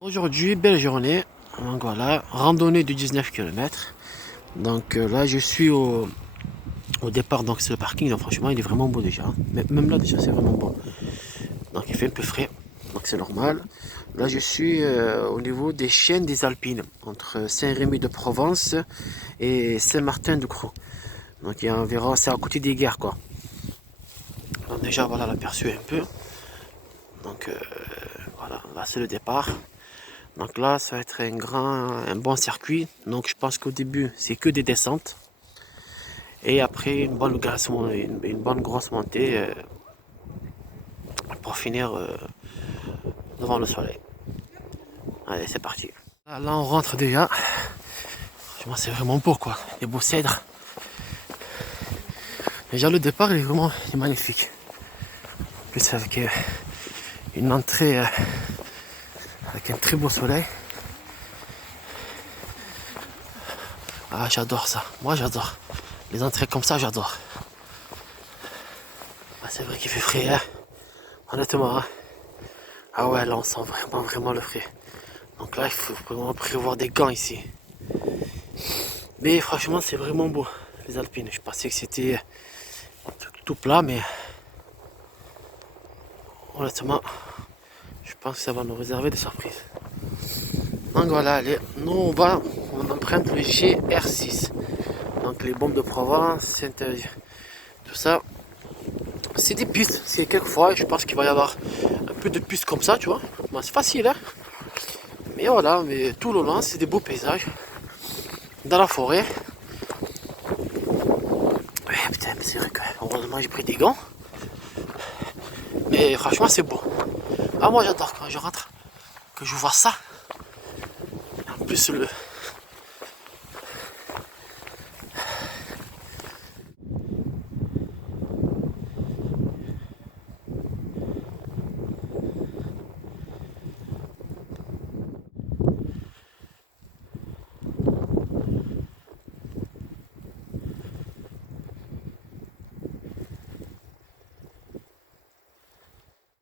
Aujourd'hui, belle journée. Donc voilà, randonnée de 19 km. Donc là, je suis au départ, donc c'est le parking. Donc franchement, il est vraiment beau déjà. Mais même là, déjà, c'est vraiment bon. Donc il fait un peu frais, donc c'est normal. Là, je suis au niveau des chaînes des Alpines, entre Saint-Rémy de Provence et Saint-Martin de Crau. Donc il y a environ, c'est à côté des gares quoi. Donc déjà, voilà l'aperçu un peu. Donc voilà, là c'est le départ. Donc là, ça va être un bon circuit. Donc je pense qu'au début, c'est que des descentes. Et après, une bonne grosse montée pour finir devant le soleil. Allez, c'est parti. Là, on rentre déjà. Franchement, c'est vraiment beau, quoi. Les beaux cèdres. Déjà, le départ, il est magnifique. En plus, avec une entrée avec un très beau soleil. Ah, j'adore ça. Moi, j'adore. Les entrées comme ça, j'adore. Ah, c'est vrai qu'il fait frais, hein. Honnêtement, hein. Ah ouais, là, on sent vraiment le frais. Donc là, il faut vraiment prévoir des gants ici. Mais franchement, c'est vraiment beau, les Alpines. Je pensais que c'était tout plat, mais honnêtement, je pense que ça va nous réserver des surprises. Donc voilà, allez, on emprunte le GR6. Donc les bombes de Provence, tout ça. C'est des pistes, c'est quelquefois, je pense qu'il va y avoir un peu de pistes comme ça, tu vois. Bon, c'est facile, hein. Mais voilà, mais tout le long, c'est des beaux paysages. Dans la forêt. Ouais, putain, mais c'est vrai que heureusement j'ai pris des gants. Mais franchement, c'est beau. Ah, moi j'adore quand je rentre, que je vois ça. En plus, le.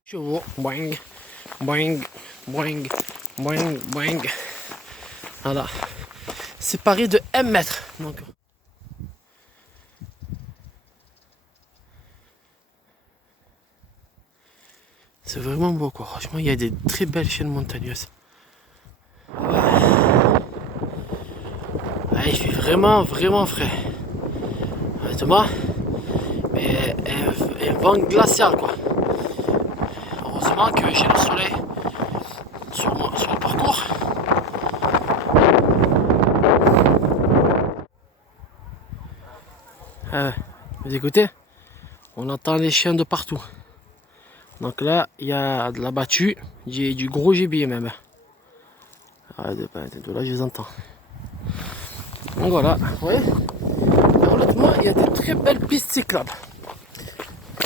Chevaux, boing, boing, boing, boing, boing. Voilà. Séparé de 1 mètre. Donc. C'est vraiment beau quoi. Franchement, il y a des très belles chaînes montagneuses. Ah, il fait vraiment frais. Honnêtement, mais un vent glacial quoi. Heureusement que j'ai le soleil sur le parcours. Vous écoutez? On entend les chiens de partout. Donc là, il y a de la battue, du gros gibier même. Ah, de là, je les entends. Donc voilà, vous voyez? Honnêtement, il y a de très belles pistes cyclables.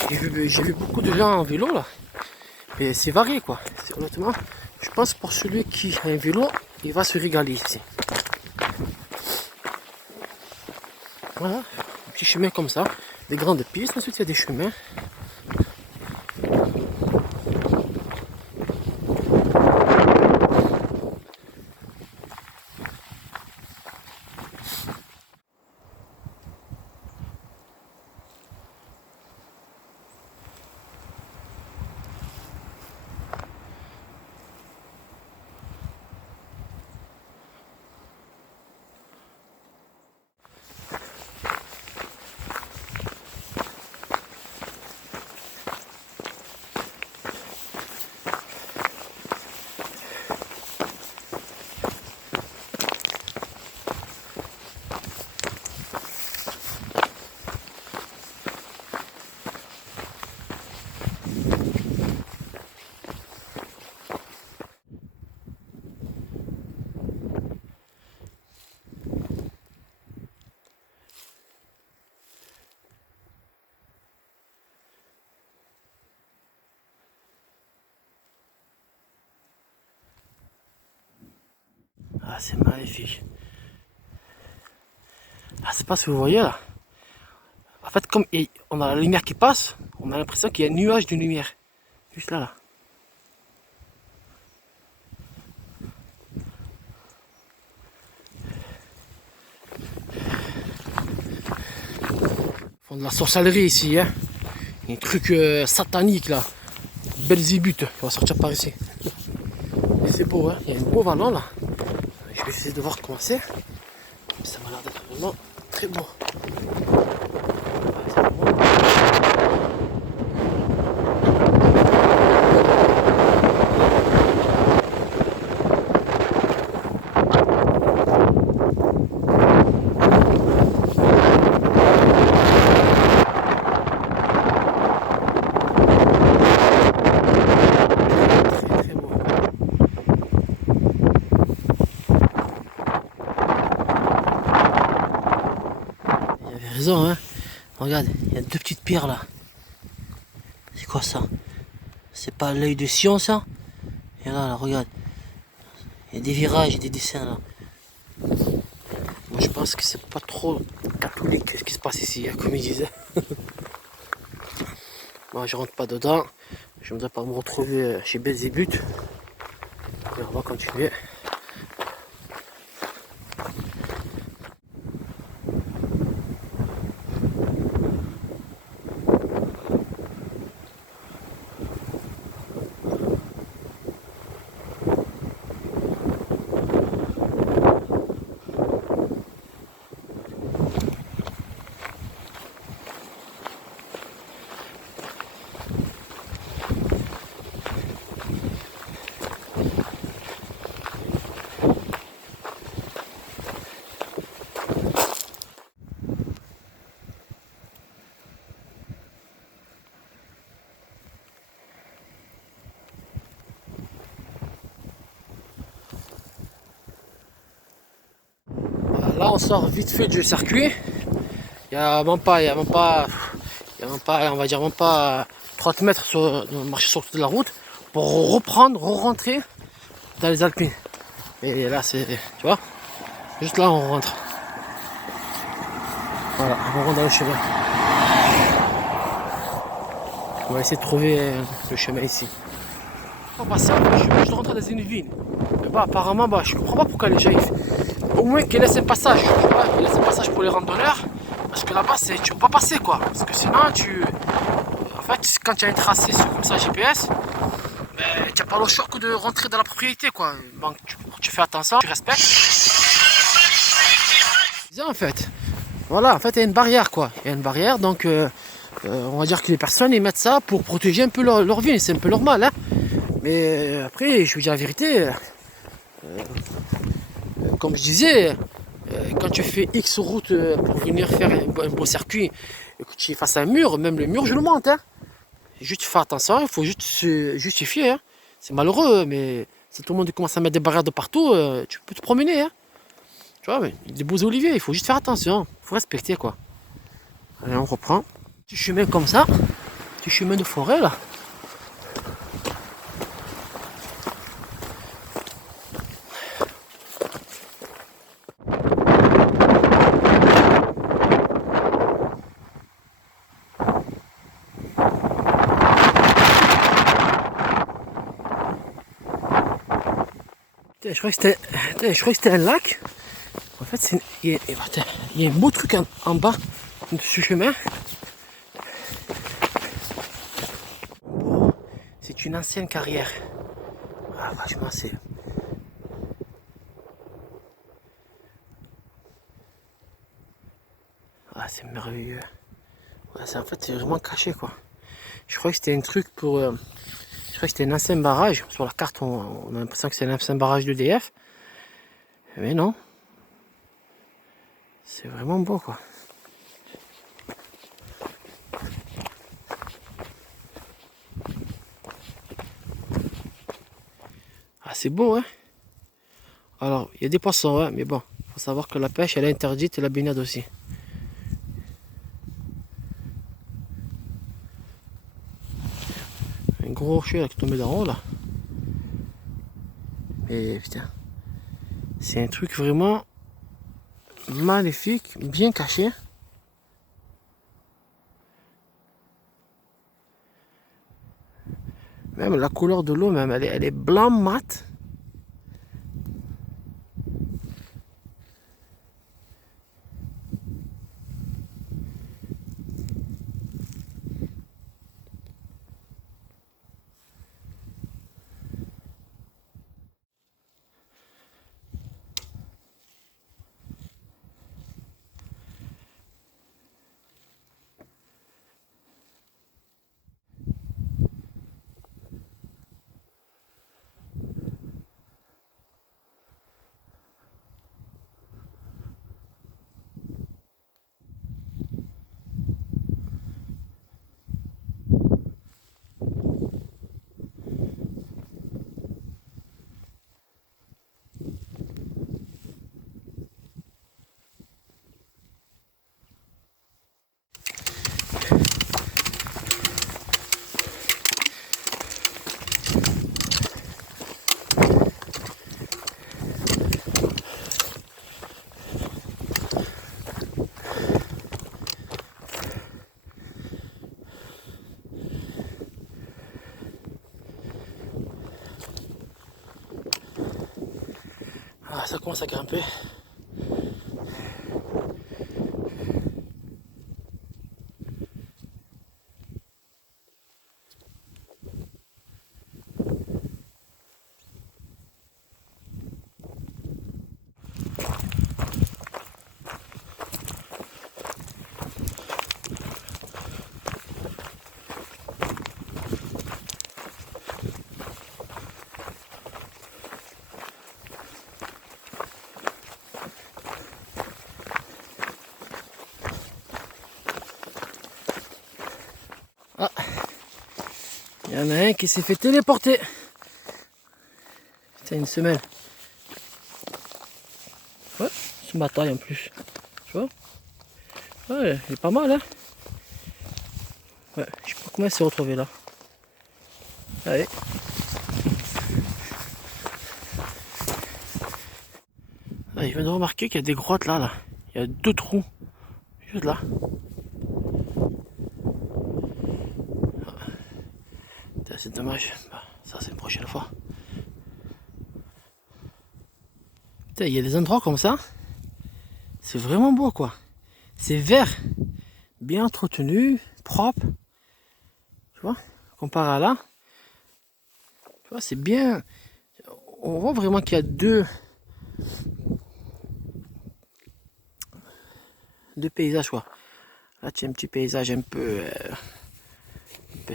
J'ai vu beaucoup de gens en vélo là. Et c'est varié quoi. Honnêtement, je pense que pour celui qui a un vélo, il va se régaler ici. Voilà, un petit chemin comme ça. Des grandes pistes, ensuite il y a des chemins. Ah, c'est magnifique. Ah, c'est pas ce que vous voyez là. En fait, comme on a la lumière qui passe, on a l'impression qu'il y a un nuage de lumière. Juste là, là. font de la sorcellerie ici, hein. Il y a un truc satanique là. Belzébuth, on va sortir par ici. Et c'est beau, hein. Il y a un beau vallon là. Je vais essayer de voir comment c'est. Ça m'a l'air d'être vraiment très beau. Raison, hein. Regarde, il y a deux petites pierres là. C'est quoi ça? C'est pas l'œil de Sion ça? Et là, regarde. Il y a des virages et des dessins là. Moi je pense que c'est pas trop catholique ce qui se passe ici, hein, comme ils disaient. Moi je rentre pas dedans. Je ne voudrais pas me retrouver chez Belzébuth. On va continuer. Là on sort vite fait du circuit. Il y a même pas, on va dire même pas 30 mètres de marcher sur toute la route pour reprendre, re-rentrer dans les Alpines. Et là c'est, tu vois, juste là on rentre. Voilà, on rentre dans le chemin. On va essayer de trouver le chemin ici. On va passer, je suis juste rentré dans une ville. Mais bah apparemment bah je comprends pas pourquoi les gens au moins qu'ils laissent un passage. Qu'ils laissent un passage pour les randonneurs. Parce que là-bas tu peux pas passer quoi. Parce que sinon en fait quand tu as un tracé comme ça GPS, ben, tu n'as pas le choix que de rentrer dans la propriété quoi. Donc tu fais attention, tu respectes. En fait. Voilà, en fait il y a une barrière quoi. Il y a une barrière donc on va dire que les personnes ils mettent ça pour protéger un peu leur vie, c'est un peu normal hein. Mais après je vous dis la vérité, comme je disais, quand tu fais X route pour venir faire un beau circuit et que tu es face à un mur, même le mur je le monte hein. Juste fais attention, il faut juste se justifier hein. C'est malheureux mais si tout le monde commence à mettre des barrières de partout, tu peux te promener hein. Tu vois, mais des beaux oliviers, il faut juste faire attention, il faut respecter quoi. Allez on reprend. Petit chemin comme ça, petit chemin de forêt là. Je crois que c'était un lac. En fait, il y a un beau truc en bas de ce chemin. Bon, c'est une ancienne carrière. Ah, franchement, c'est. Ah, c'est merveilleux. Ouais, en fait, c'est vraiment caché quoi. Je crois que c'était un truc pour. Je crois que c'était un ancien barrage. Sur la carte, on a l'impression que c'est un ancien barrage d'EDF. Mais non. C'est vraiment beau quoi. Ah, c'est beau, hein. Alors, il y a des poissons, hein, mais bon, il faut savoir que la pêche, elle est interdite et la baignade aussi. Un gros rocher là, qui est tombé d'en haut, là. Et putain, c'est un truc vraiment magnifique, bien caché. Même la couleur de l'eau, même, elle est blanc mat. Ah, ça commence à grimper. Ah, il y en a un qui s'est fait téléporter. C'est une semelle. Ouais, c'est ma taille en plus. Tu vois? Ouais, il est pas mal, hein? Ouais, je sais pas comment il s'est retrouvé là. Allez. Ah, je viens de remarquer qu'il y a des grottes là, là. Il y a 2 trous. Juste là. C'est dommage. Bah, ça, c'est une prochaine fois. Putain, il y a des endroits comme ça. C'est vraiment beau, quoi. C'est vert. Bien entretenu. Propre. Tu vois? Comparé à là. Tu vois, c'est bien. On voit vraiment qu'il y a deux paysages, quoi. Là, tu as un petit paysage un peu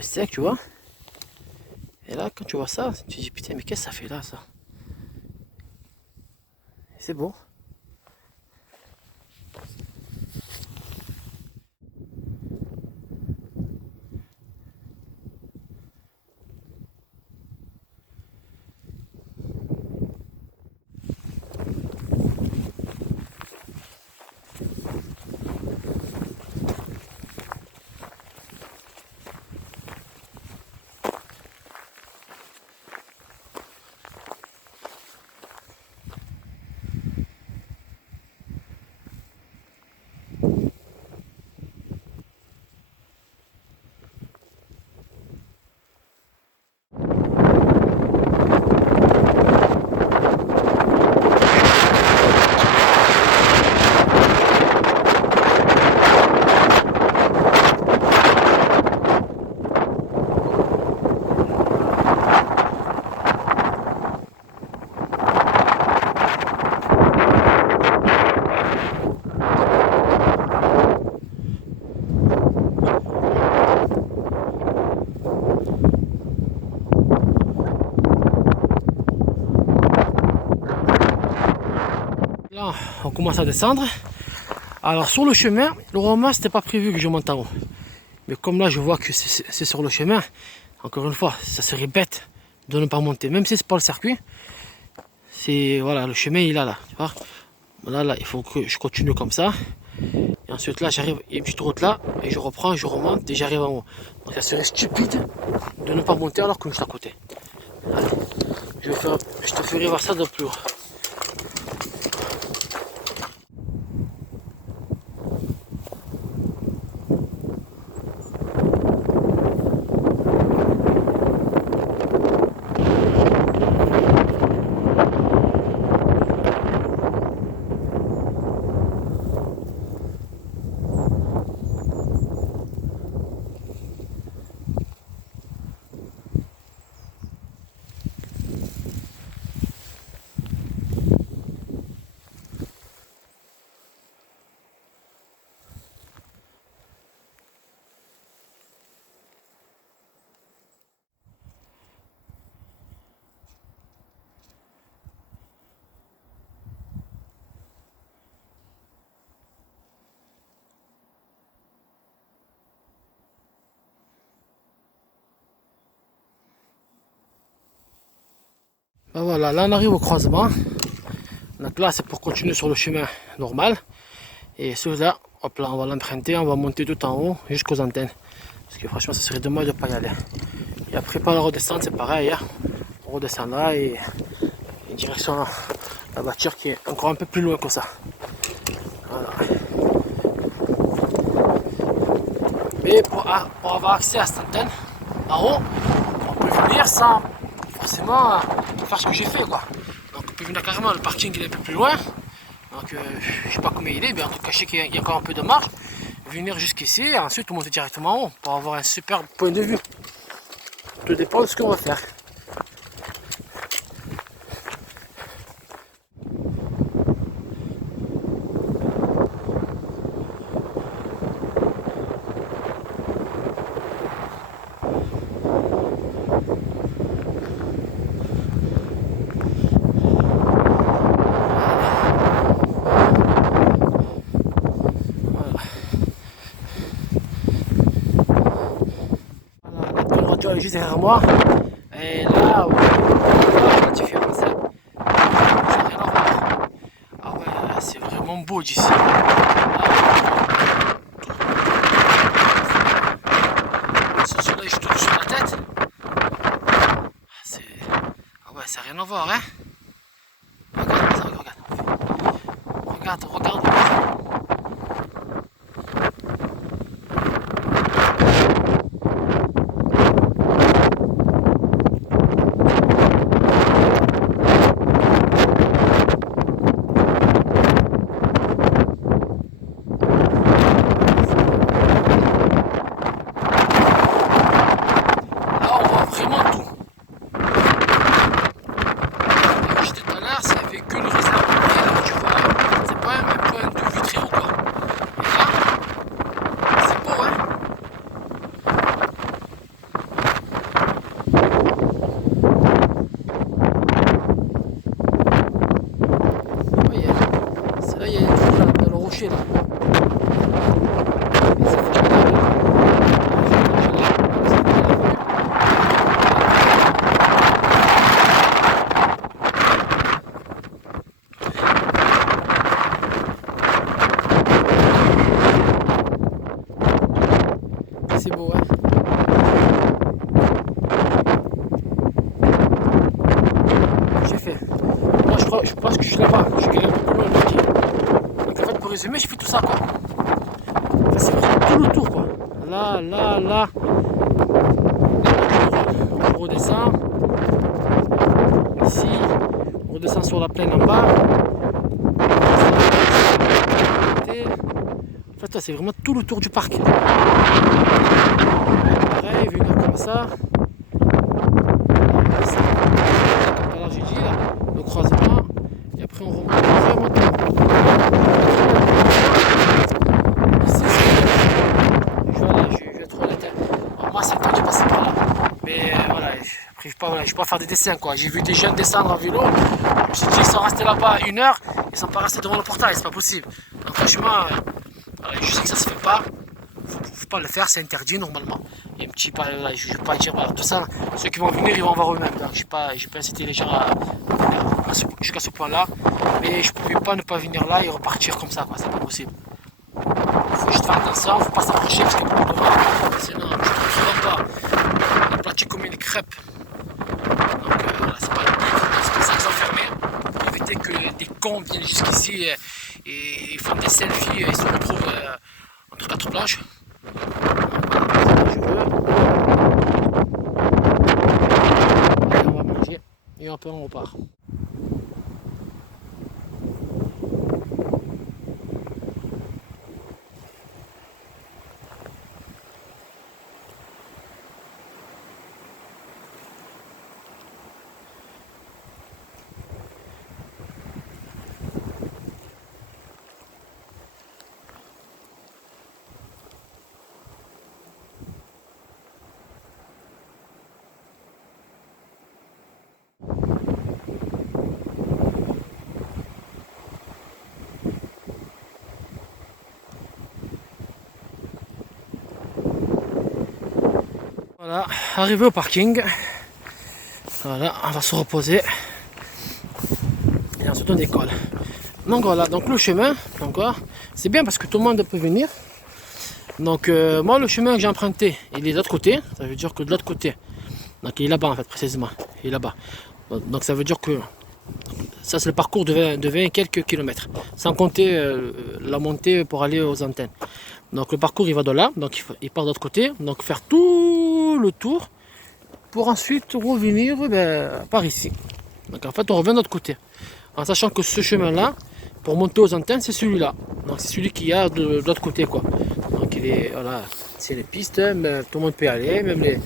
sec, tu vois. Et là, quand tu vois ça, tu te dis, putain, mais qu'est-ce que ça fait là, ça? C'est beau. Là, on commence à descendre. Alors, sur le chemin, normalement, c'était pas prévu que je monte en haut. Mais comme là, je vois que c'est sur le chemin, encore une fois, ça serait bête de ne pas monter. Même si c'est pas le circuit, c'est voilà, le chemin il est là, tu vois. Là, il faut que je continue comme ça. Et ensuite là, j'arrive, il y a une petite route là, et je reprends, je remonte et j'arrive en haut. Donc ça serait stupide de ne pas monter alors que je suis à côté. Allez, je te ferai voir ça de plus haut. Ben voilà, là on arrive au croisement. Donc là c'est pour continuer sur le chemin normal. Et celui-là, hop là, on va l'emprunter, on va monter tout en haut jusqu'aux antennes. Parce que franchement ça serait dommage de ne pas y aller. Et après pas la redescendre, c'est pareil. Hein. On redescendra et direction la voiture qui est encore un peu plus loin que ça. Voilà. Mais pour avoir accès à cette antenne, en haut, on peut venir sans forcément faire ce que j'ai fait, quoi. Donc peut venir carrément, le parking il est un peu plus loin. Donc je sais pas combien il est, mais en tout cas je sais qu'il y a encore un peu de marge. Venir jusqu'ici et ensuite monter directement en haut pour avoir un super point de vue. Tout dépend de ce qu'on va faire. Est juste derrière moi et là, la différence, j'ai rien à voir. Ah ouais, c'est vraiment beau d'ici. Ce soleil, je touche sur la tête. Ah ouais, c'est rien à voir, hein. Regarde ça, regarde. Regarde. Là. C'est beau, hein. J'ai fait. Moi, je pense que je suis là-bas. Je suis un peu plus loin de pied. Donc, en fait, pour résumer, j'ai fait tout ça, quoi. Enfin, c'est tout le tour, quoi. Là. On redescend. Ici. On redescend sur la plaine en bas. En fait, là, c'est vraiment tout le tour du parc. Pareil, venir comme ça. Alors j'ai dit là, le croisement, et après on remonte vraiment. Ici, je vais être honnête. Moi, c'est le temps de passer par là. Mais voilà, après, je ne vais pas faire des dessins, quoi. J'ai vu des jeunes descendre en vélo. Je me suis dit, ils sont restés là-bas 1 heure, ils sont pas restés devant le portail, c'est pas possible. Donc franchement, je sais que ça se fait pas. Faut pas le faire, c'est interdit normalement. Il y a un petit pas, je vais pas dire voilà, tout ça. Ceux qui vont venir, ils vont voir eux-mêmes. Donc j'ai pas incité les gens à venir jusqu'à ce point-là. Mais je pouvais pas ne pas venir là et repartir comme ça, quoi. C'est pas possible. Faut juste faire attention, faut pas s'approcher parce qu'il y a beaucoup de vent. Sinon, je ne pas. La plaque comme une crêpe. Donc voilà, c'est pas le but. C'est pour ça qu'ils sont fermés. Pour éviter que des cons viennent jusqu'ici et font des selfies et se retrouvent entre quatre planches. Et on va manger et après on repart. Voilà, arrivé au parking. Voilà, on va se reposer. Et ensuite on décolle. Donc voilà, donc le chemin, encore, c'est bien parce que tout le monde peut venir. Donc moi le chemin que j'ai emprunté, il est de l'autre côté. Ça veut dire que de l'autre côté, donc il est là-bas en fait précisément. Il est là-bas. Donc ça veut dire que ça c'est le parcours de 20 et quelques kilomètres. Sans compter la montée pour aller aux antennes. Donc le parcours il va de là, donc il part de l'autre côté. Donc faire tout le tour pour ensuite revenir par ici. Donc en fait, on revient de l'autre côté. En sachant que ce chemin-là, pour monter aux antennes, c'est celui-là. Donc c'est celui qu'il y a de l'autre côté, quoi. Donc il est, voilà, c'est les pistes, mais tout le monde peut y aller, même les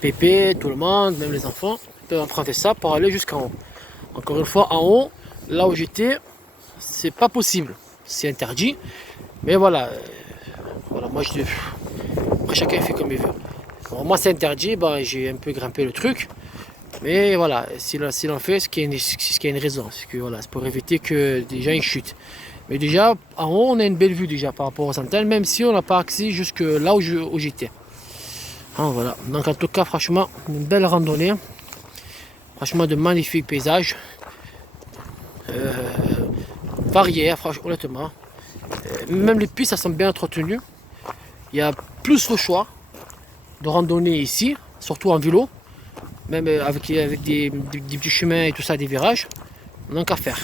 pépés, tout le monde, même les enfants peuvent emprunter ça pour aller jusqu'en haut. Encore une fois, en haut, là où j'étais, c'est pas possible, c'est interdit. Mais voilà, voilà, moi je, après chacun fait comme il veut. Bon, moi c'est interdit, bah, j'ai un peu grimpé le truc. Mais voilà, si l'on fait, ce qui a une raison, c'est que voilà, c'est pour éviter que des gens ils chutent. Mais déjà, en haut, on a une belle vue déjà par rapport aux antennes, même si on n'a pas accès jusque là où j'étais. Hein, voilà. Donc en tout cas, franchement, une belle randonnée. Franchement, de magnifiques paysages. Variés, franchement, honnêtement. Même les pistes, elles sont bien entretenues. Il y a plus le choix de randonnée ici, surtout en vélo. Même avec des petits chemins et tout ça, des virages. Donc à faire.